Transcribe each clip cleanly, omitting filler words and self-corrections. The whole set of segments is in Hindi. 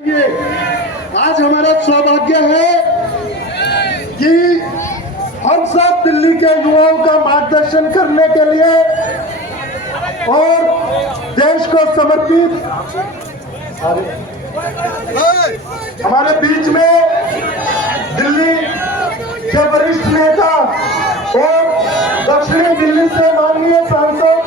ये आज हमारा सौभाग्य है कि हम सब दिल्ली के युवाओं का मार्गदर्शन करने के लिए और देश को समर्पित हमारे बीच में दिल्ली के वरिष्ठ नेता और दक्षिणी दिल्ली से माननीय सांसद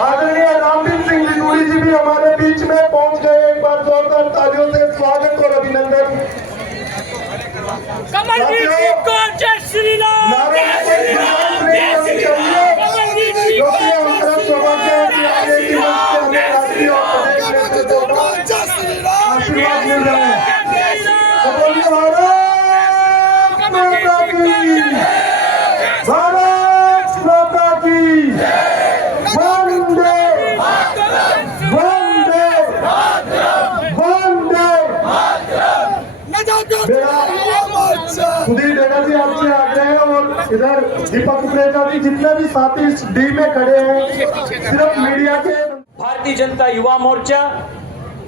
आदरणीय रामदीप सिंह लिटूरी जी भी हमारे बीच में पहुंच गए। एक बार जोरदार तालियों से स्वागत और अभिनंदन। कमलजीत जी को जय श्री राम। आशीर्वाद मिल रहा है। तो बोलिए भारत माता की, भारत माता की, वंदे वंदे वंदे। सुधीर डेगा जी आपसे आते हैं और इधर दीपक उपरेजा जी, जितने भी साथी इस डी में खड़े हैं, सिर्फ मीडिया के। भारतीय जनता युवा मोर्चा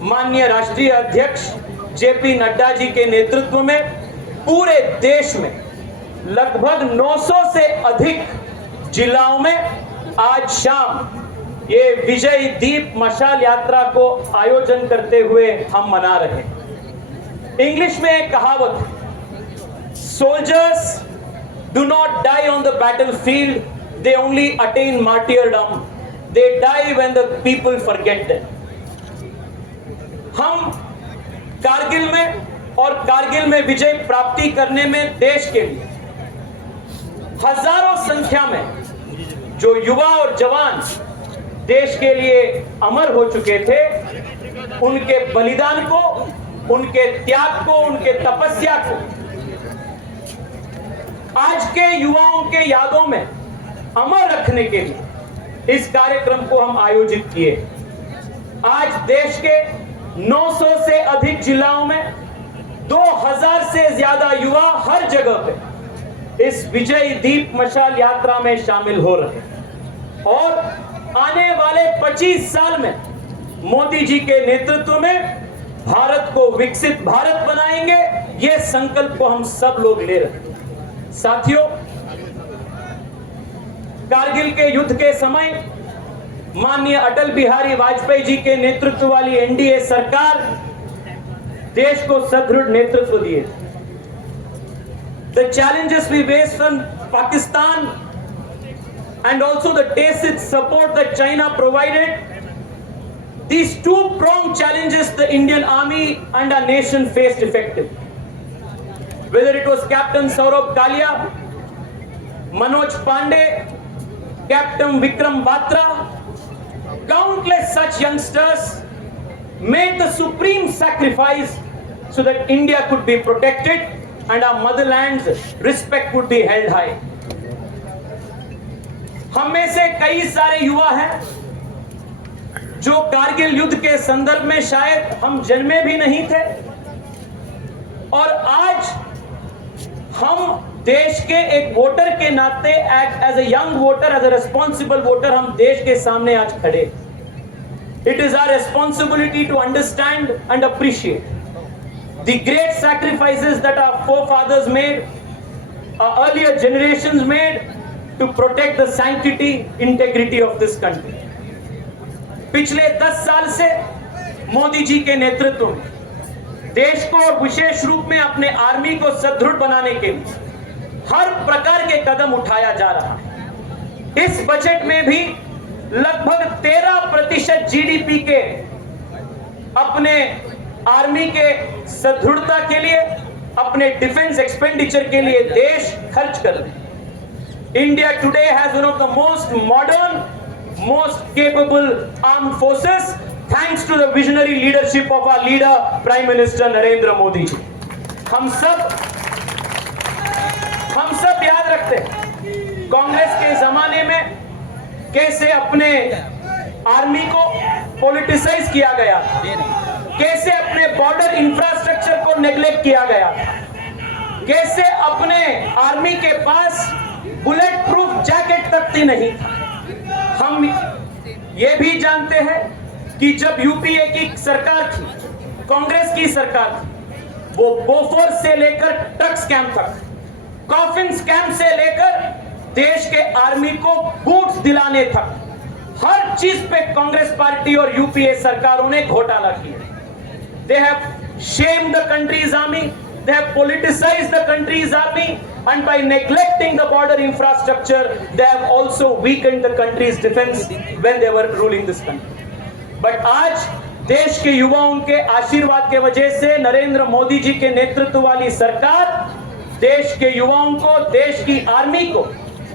माननीय राष्ट्रीय अध्यक्ष जेपी नड्डा जी के नेतृत्व में पूरे देश में लगभग 900 से अधिक जिलाओं में आज शाम ये विजय दीप मशाल यात्रा को आयोजन करते हुए हम मना रहे हैं। इंग्लिश में एक कहावत है, soldiers do not die on the battlefield, they only attain martyrdom, they die when the people forget them. हम कारगिल में और कारगिल में विजय प्राप्ति करने में देश के लिए हजारों संख्या में जो युवा और जवान देश के लिए अमर हो चुके थे, उनके बलिदान को, उनके त्याग को, उनके तपस्या को आज के युवाओं के यादों में अमर रखने के लिए इस कार्यक्रम को हम आयोजित किए। आज देश के 900 से अधिक जिलाओं में 2000 से ज्यादा युवा हर जगह पे इस विजय दीप मशाल यात्रा में शामिल हो रहे हैं और आने वाले 25 साल में मोदी जी के नेतृत्व में भारत को विकसित भारत बनाएंगे, ये संकल्प को हम सब लोग ले रहे हैं। साथियों, कारगिल के युद्ध के समय माननीय अटल बिहारी वाजपेयी जी के नेतृत्व वाली एनडीए सरकार देश को सुदृढ़ नेतृत्व दिए। The challenges we face from Pakistan and also the tacit support that China provided, these two-pronged challenges the Indian Army and our nation faced effectively. Whether it was Captain Saurabh Kalia, Manoj Pandey, Captain Vikram Batra, countless such youngsters made the supreme sacrifice so that India could be protected and our motherland's respect would be held high. हम में से कई सारे युवा हैं जो कारगिल युद्ध के संदर्भ में शायद हम जन्मे भी नहीं थे और आज हम देश के एक वोटर के नाते as a young voter, as a responsible voter हम देश के सामने आज खड़े। It is our responsibility to understand and appreciate the great sacrifices that our forefathers made, our earlier generations made to protect the sanctity, integrity of this country. पिछले 10 साल से मोदी जी के नेतृत्व में देश को और विशेष रूप में अपने आर्मी को सुदृढ़ बनाने के लिए हर प्रकार के कदम उठाया जा रहा है। इस बजट में भी लगभग 13% जीडीपी के अपने आर्मी के सुदृढ़ता के लिए, अपने डिफेंस एक्सपेंडिचर के लिए देश खर्च कर रहे हैं। India today has one of the most modern, most capable armed forces thanks to the visionary leadership of our leader prime minister Narendra Modi ji. हम सब याद रखते हैं कांग्रेस के जमाने में कैसे अपने आर्मी को पॉलिटिसाइज किया गया, कैसे अपने बॉर्डर इंफ्रास्ट्रक्चर को नेग्लेक्ट किया गया, कैसे अपने आर्मी के पास बुलेट प्रूफ जैकेट तक भी नहीं था। हम ये भी जानते हैं कि जब यूपीए की सरकार थी कांग्रेस की सरकार थी, वो बोफोर्स से लेकर ट्रक स्कैम तक, कॉफिन स्कैम से लेकर देश के आर्मी को बूट्स दिलाने तक, हर चीज पे कांग्रेस पार्टी और यूपीए सरकारों ने घोटाला किया। They have shamed the country's army, they have politicized the country's army, and by neglecting the border infrastructure, they have also weakened the country's defense when they were ruling this country. But आज देश के युवाओं के आशीर्वाद के वजह से नरेंद्र मोदी जी के नेतृत्व वाली सरकार देश के युवाओं को, देश की आर्मी को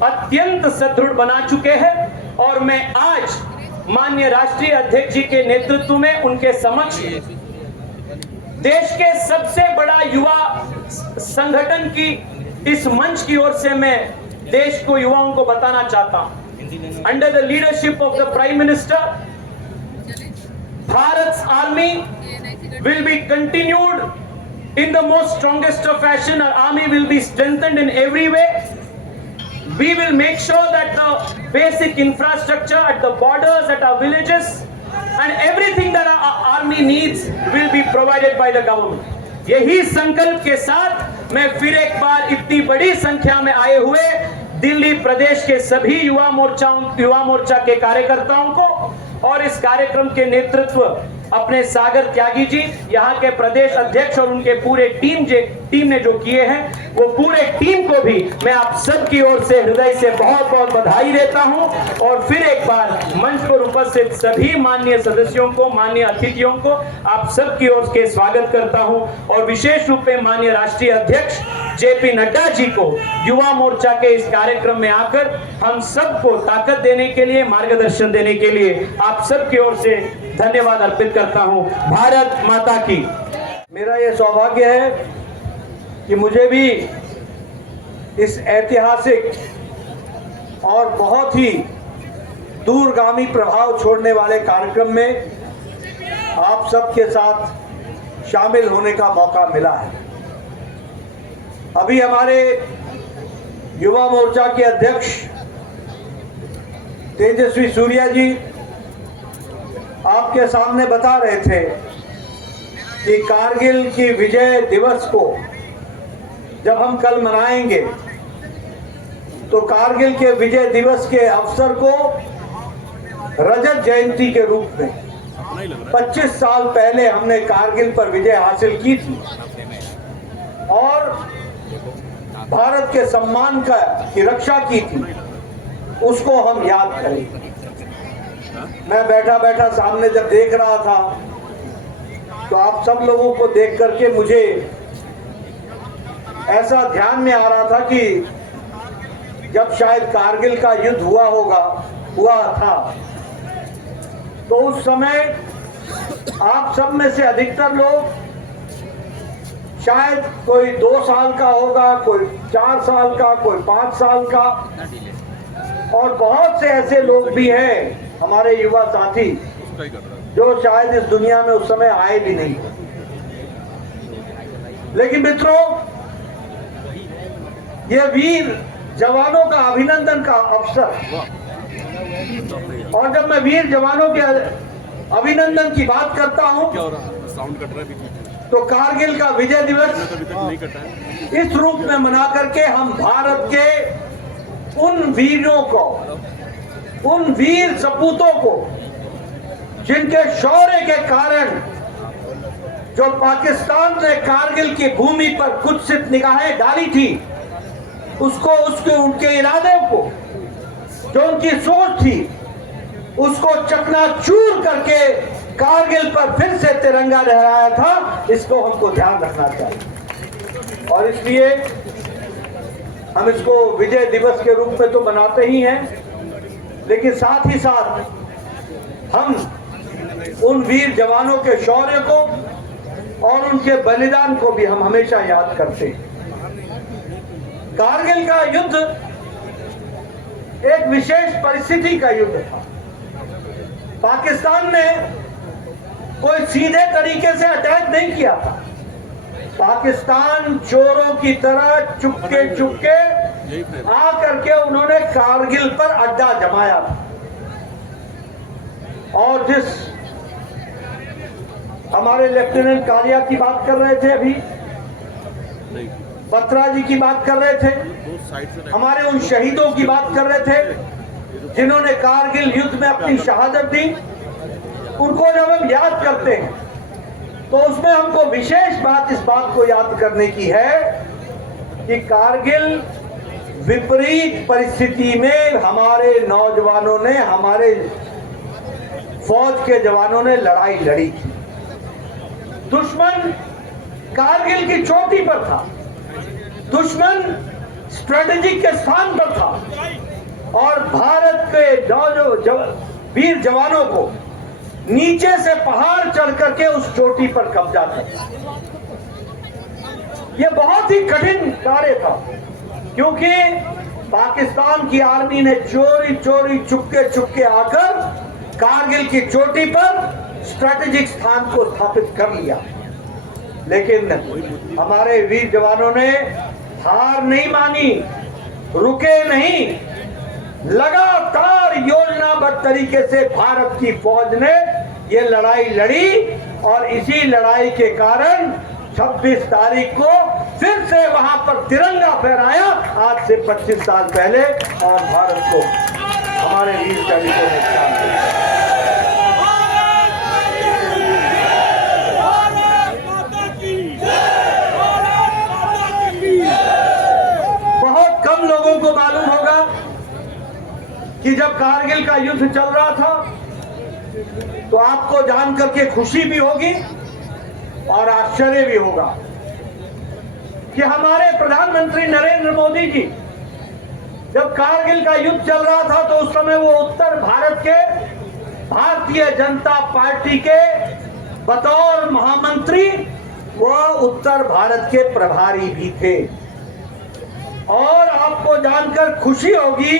अत्यंत सुदृढ़ बना चुके हैं। और मैं आज माननीय राष्ट्रीय अध्यक्ष जी के नेतृत्व में उनके समक्ष देश के सबसे बड़ा युवा संगठन की इस मंच की ओर से मैं देश को, युवाओं को बताना चाहता हूं, under the leadership of the prime minister, Bharat's army will be continued in the most strongest of fashion. Our army will be strengthened in every way. We will make sure that the basic infrastructure at the borders, at our villages, and everything that our army needs will be provided by the government. यही संकल्प के साथ मैं फिर एक बार इतनी बड़ी संख्या में आए हुए दिल्ली प्रदेश के सभी युवा मोर्चा के कार्यकर्ताओं को और इस कार्यक्रम के नेतृत्व अपने सागर त्यागी जी, यहाँ के प्रदेश अध्यक्ष और उनके पूरे टीम ने जो किए हैं, वो पूरे टीम को भी मैं आप सब की ओर से हृदय से बहुत बहुत बधाई देता हूं। और फिर एक बार मंच पर उपस्थित सभी माननीय सदस्यों को, माननीय अतिथियों को आप सब की ओर से स्वागत करता हूं। और विशेष रूप में माननीय राष्ट्रीय अध्यक्ष जेपी नड्डा जी को युवा मोर्चा के इस कार्यक्रम में आकर हम सबको ताकत देने के लिए, मार्गदर्शन देने के लिए आप सब की ओर से धन्यवाद अर्पित करता हूं। भारत माता की। मेरा यह सौभाग्य है कि मुझे भी इस ऐतिहासिक और बहुत ही दूरगामी प्रभाव छोड़ने वाले कार्यक्रम में आप सबके साथ शामिल होने का मौका मिला है। अभी हमारे युवा मोर्चा के अध्यक्ष तेजस्वी सूर्या जी आपके सामने बता रहे थे कि कारगिल की विजय दिवस को जब हम कल मनाएंगे तो कारगिल के विजय दिवस के अवसर को रजत जयंती के रूप में 25 साल पहले हमने कारगिल पर विजय हासिल की थी और भारत के सम्मान की रक्षा की थी, उसको हम याद करेंगे। मैं बैठा बैठा सामने जब देख रहा था तो आप सब लोगों को देख करके मुझे ऐसा ध्यान में आ रहा था कि जब शायद कारगिल का युद्ध हुआ था तो उस समय आप सब में से अधिकतर लोग शायद कोई 2 साल का होगा, कोई 4 साल का, कोई 5 साल का, और बहुत से ऐसे लोग भी हैं हमारे युवा साथी जो शायद इस दुनिया में उस समय आए भी नहीं। लेकिन मित्रों, ये वीर जवानों का अभिनंदन का अवसर, और जब मैं वीर जवानों के अभिनंदन की बात करता हूं तो कारगिल का विजय दिवस इस रूप में मना करके हम भारत के उन वीरों को, उन वीर सपूतों को जिनके शौर्य के कारण जो पाकिस्तान ने कारगिल की भूमि पर कुत्सित निगाहें डाली थी, उनके इरादे को, जो उनकी सोच थी, उसको चकनाचूर करके कारगिल पर फिर से तिरंगा लहराया था, इसको हमको ध्यान रखना चाहिए। और इसलिए हम इसको विजय दिवस के रूप में तो मनाते ही हैं, लेकिन साथ ही साथ हम उन वीर जवानों के शौर्य को और उनके बलिदान को भी हम हमेशा याद करते हैं। कारगिल का युद्ध एक विशेष परिस्थिति का युद्ध था। पाकिस्तान ने कोई सीधे तरीके से अटैक नहीं किया था। पाकिस्तान चोरों की तरह चुपके आ करके उन्होंने कारगिल पर अड्डा जमाया था, और जिस हमारे लेफ्टिनेंट कालिया की बात कर रहे थे, अभी बत्रा जी की बात कर रहे थे, हमारे उन शहीदों की बात कर रहे थे जिन्होंने कारगिल युद्ध में अपनी शहादत दी। उनको जब हम याद करते हैं तो उसमें हमको विशेष बात इस बात को याद करने की है कि कारगिल विपरीत परिस्थिति में हमारे नौजवानों ने, हमारे फौज के जवानों ने लड़ाई लड़ी थी। दुश्मन कारगिल की चोटी पर था, दुश्मन स्ट्रेटेजिक के स्थान पर था और भारत के वीर जवानों को नीचे से पहाड़ चढ़ करके उस चोटी पर कब्जा था। यह बहुत ही कठिन कार्य था क्योंकि पाकिस्तान की आर्मी ने चोरी चोरी चुपके आकर कारगिल की चोटी पर स्ट्रेटेजिक स्थान को स्थापित कर लिया। लेकिन हमारे वीर जवानों ने हार नहीं मानी, रुके नहीं, लगातार योजनाबद्ध तरीके से भारत की फौज ने ये लड़ाई लड़ी और इसी लड़ाई के कारण 26 तारीख को फिर से वहां पर तिरंगा फहराया, आज से 25 साल पहले, और भारत को हमारे वीर सैनिकों ने शांत किया। बहुत कम लोगों को मालूम होगा कि जब कारगिल का युद्ध चल रहा था तो आपको जानकर के खुशी भी होगी और आश्चर्य भी होगा कि हमारे प्रधानमंत्री नरेंद्र मोदी जी जब कारगिल का युद्ध चल रहा था तो उस समय वो उत्तर भारत के भारतीय जनता पार्टी के बतौर महामंत्री वो उत्तर भारत के प्रभारी भी थे। और आपको जानकर खुशी होगी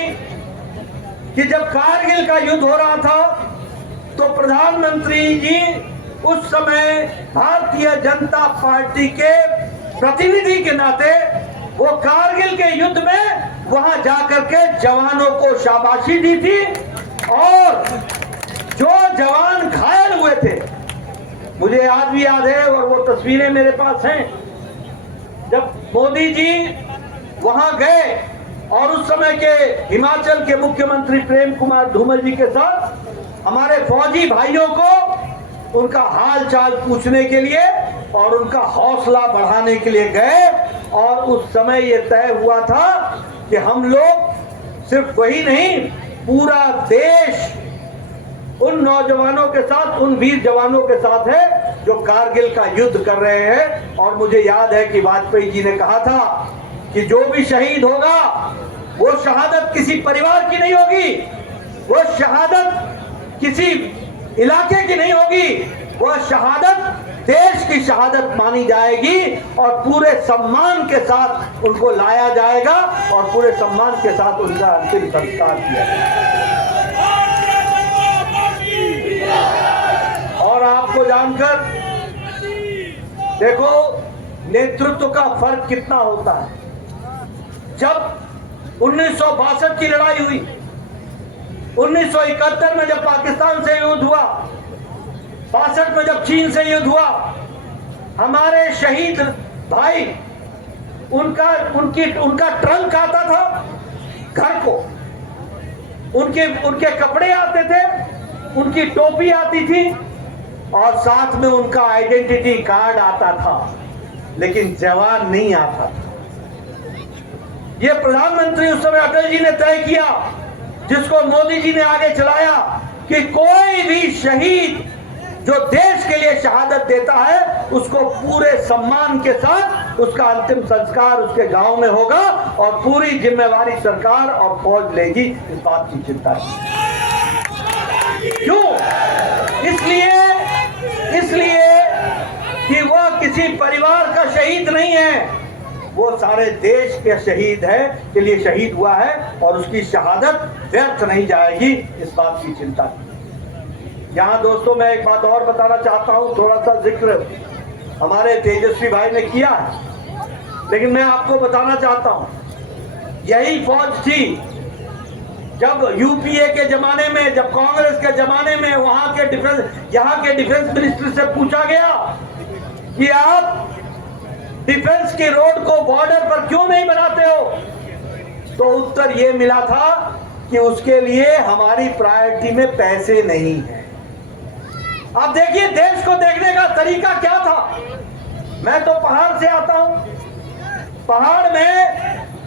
कि जब कारगिल का युद्ध हो रहा था तो प्रधानमंत्री जी उस समय भारतीय जनता पार्टी के प्रतिनिधि के नाते वो कारगिल के युद्ध में वहां जाकर के जवानों को शाबाशी दी थी। और जो जवान घायल हुए थे, मुझे आज भी याद है और वो तस्वीरें मेरे पास हैं, जब मोदी जी वहां गए और उस समय के हिमाचल के मुख्यमंत्री प्रेम कुमार धूमल जी के साथ हमारे फौजी भाइयों को उनका हाल चाल पूछने के लिए और उनका हौसला बढ़ाने के लिए गए। और उस समय ये तय हुआ था कि हम लोग सिर्फ वही नहीं, पूरा देश उन नौजवानों के साथ, उन वीर जवानों के साथ है जो कारगिल का युद्ध कर रहे हैं। और मुझे याद है कि वाजपेयी जी ने कहा था कि जो भी शहीद होगा वो शहादत किसी परिवार की नहीं होगी, वो शहादत किसी इलाके की नहीं होगी, वो शहादत देश की शहादत मानी जाएगी और पूरे सम्मान के साथ उनको लाया जाएगा और पूरे सम्मान के साथ उनका अंतिम संस्कार किया जाएगा। और आपको जानकर देखो नेतृत्व का फर्क कितना होता है। जब 1962 की लड़ाई हुई, 1971 में जब पाकिस्तान से युद्ध हुआ, 62 में जब चीन से युद्ध हुआ, हमारे शहीद भाई उनका ट्रंक आता था घर को, उनके कपड़े आते थे, उनकी टोपी आती थी और साथ में उनका आइडेंटिटी कार्ड आता था, लेकिन जवान नहीं आता था। ये प्रधानमंत्री उस समय अटल जी ने तय किया, जिसको मोदी जी ने आगे चलाया, कि कोई भी शहीद जो देश के लिए शहादत देता है उसको पूरे सम्मान के साथ उसका अंतिम संस्कार उसके गांव में होगा और पूरी जिम्मेवारी सरकार और फौज लेगी। इस बात की चिंता क्यों? इसलिए कि वह किसी परिवार का शहीद नहीं है, वो सारे देश के शहीद है के लिए शहीद हुआ है और उसकी शहादत व्यर्थ नहीं जाएगी। इस बात की चिंता। यहाँ दोस्तों मैं एक बात और बताना चाहता हूँ, थोड़ा सा जिक्र हमारे तेजस्वी भाई ने किया है, लेकिन मैं आपको बताना चाहता हूँ, यही फौज थी जब यूपीए के जमाने में, जब कांग्रेस के जमाने में यहाँ के डिफेंस मिनिस्टर से पूछा गया कि आप डिफेंस की रोड को बॉर्डर पर क्यों नहीं बनाते हो, तो उत्तर ये मिला था कि उसके लिए हमारी प्रायोरिटी में पैसे नहीं है। अब देखिए देश को देखने का तरीका क्या था। मैं तो पहाड़ से आता हूं। पहाड़ में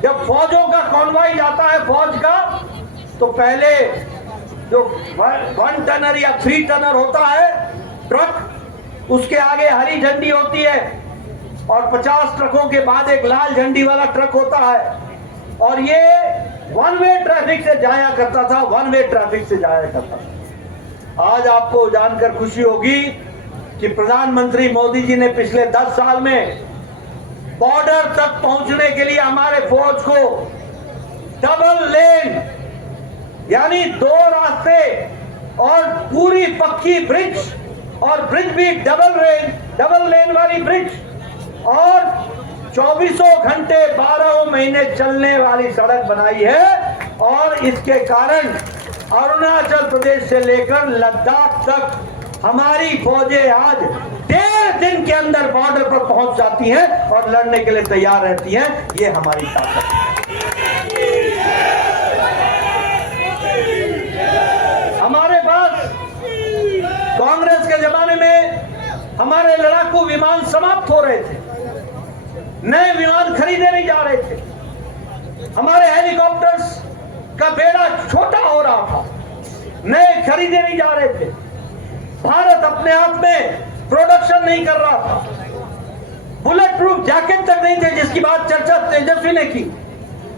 जब फौजों का कॉन्वॉय जाता है फौज का, तो पहले जो 1 टनर या 3 टनर होता है ट्रक, उसके आगे हरी झंडी होती है और 50 ट्रकों के बाद एक लाल झंडी वाला ट्रक होता है, और ये 1 वे ट्रैफिक से जाया करता था, 1 वे ट्रैफिक से जाया करता था। आज आपको जानकर खुशी होगी कि प्रधानमंत्री मोदी जी ने पिछले 10 साल में बॉर्डर तक पहुंचने के लिए हमारे फौज को डबल लेन, यानी 2 रास्ते और पूरी पक्की ब्रिज, और ब्रिज भी डबल लेन वाली ब्रिज, और 24 घंटे 12 महीने चलने वाली सड़क बनाई है। और इसके कारण अरुणाचल प्रदेश से लेकर लद्दाख तक हमारी फौजें आज 1.5 दिन के अंदर बॉर्डर पर पहुंच जाती हैं और लड़ने के लिए तैयार रहती हैं। ये हमारी ताकत है। हमारे पास कांग्रेस के जमाने में हमारे लड़ाकू विमान समाप्त हो रहे थे, नए विमान खरीदे नहीं जा रहे थे, हमारे हेलीकॉप्टर्स का बेड़ा छोटा हो रहा था, नए खरीदे नहीं जा रहे थे, भारत अपने आप में प्रोडक्शन नहीं कर रहा था, बुलेट प्रूफ जैकेट तक नहीं थे जिसकी बात चर्चा तेजस्वी ने की।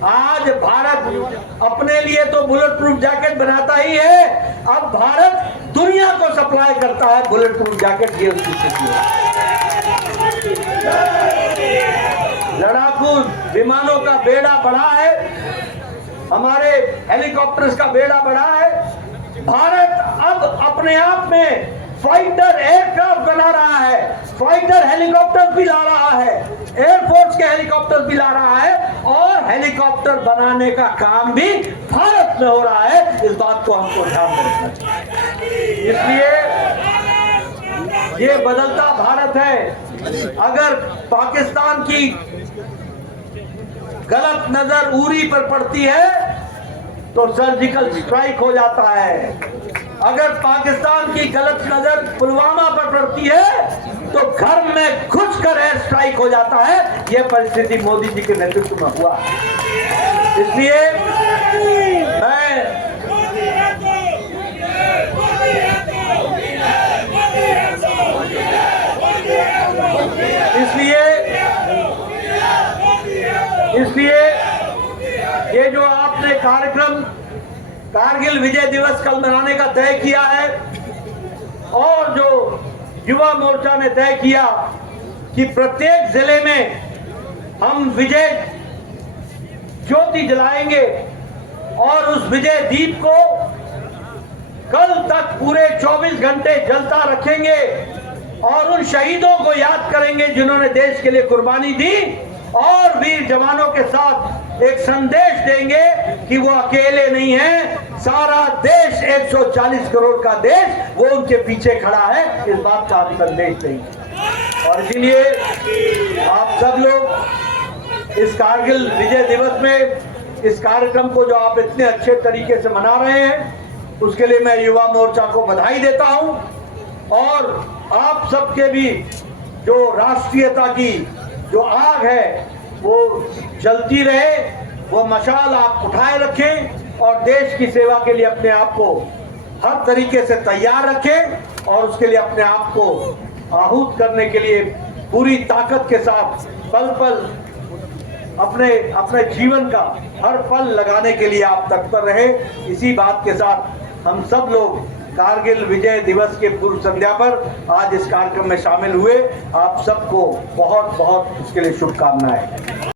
आज भारत अपने लिए तो बुलेट प्रूफ जैकेट बनाता ही है, अब भारत दुनिया को सप्लाई करता है बुलेट प्रूफ जैकेट। ये उसकी स्थिति है। लड़ाकू विमानों का बेड़ा बढ़ा है, हमारे हेलीकॉप्टर्स का बेड़ा बढ़ा है। भारत अब अपने आप में फाइटर एयरक्राफ्ट बना रहा है, फाइटर हेलीकॉप्टर भी ला रहा है, एयरफोर्स के हेलीकॉप्टर भी ला रहा है, और हेलीकॉप्टर बनाने का काम भी भारत में हो रहा है। इस बात को हमको ध्यान रखना चाहिए। इसलिए ये बदलता भारत है। अगर पाकिस्तान की गलत नजर उरी पर पड़ती है तो सर्जिकल स्ट्राइक हो जाता है, अगर पाकिस्तान की गलत नजर पुलवामा पर पड़ती है तो घर में घुसकर एयर स्ट्राइक हो जाता है। यह परिस्थिति मोदी जी के नेतृत्व में हुआ। इसलिए इसलिए ये जो आपने कार्यक्रम कारगिल विजय दिवस कल मनाने का तय किया है, और जो युवा मोर्चा ने तय किया कि प्रत्येक जिले में हम विजय ज्योति जलाएंगे और उस विजय दीप को कल तक पूरे 24 घंटे जलता रखेंगे और उन शहीदों को याद करेंगे जिन्होंने देश के लिए कुर्बानी दी, और वीर जवानों के साथ एक संदेश देंगे कि वो अकेले नहीं हैं, सारा देश 140 करोड़ का देश वो उनके पीछे खड़ा है। इस बात का हम संदेश देंगे। और इसीलिए आप सब लोग इस कारगिल विजय दिवस में इस कार्यक्रम को जो आप इतने अच्छे तरीके से मना रहे हैं, उसके लिए मैं युवा मोर्चा को बधाई देता हूं। और आप सबके भी जो राष्ट्रीयता की जो आग है वो जलती रहे, वो मशाल आप उठाए रखें और देश की सेवा के लिए अपने आप को हर तरीके से तैयार रखें, और उसके लिए अपने आप को आहूत करने के लिए पूरी ताकत के साथ पल पल अपने जीवन का हर पल लगाने के लिए आप तत्पर रहे। इसी बात के साथ हम सब लोग कारगिल विजय दिवस के पूर्व संध्या पर आज इस कार्यक्रम में शामिल हुए। आप सबको बहुत बहुत इसके लिए शुभकामनाएं।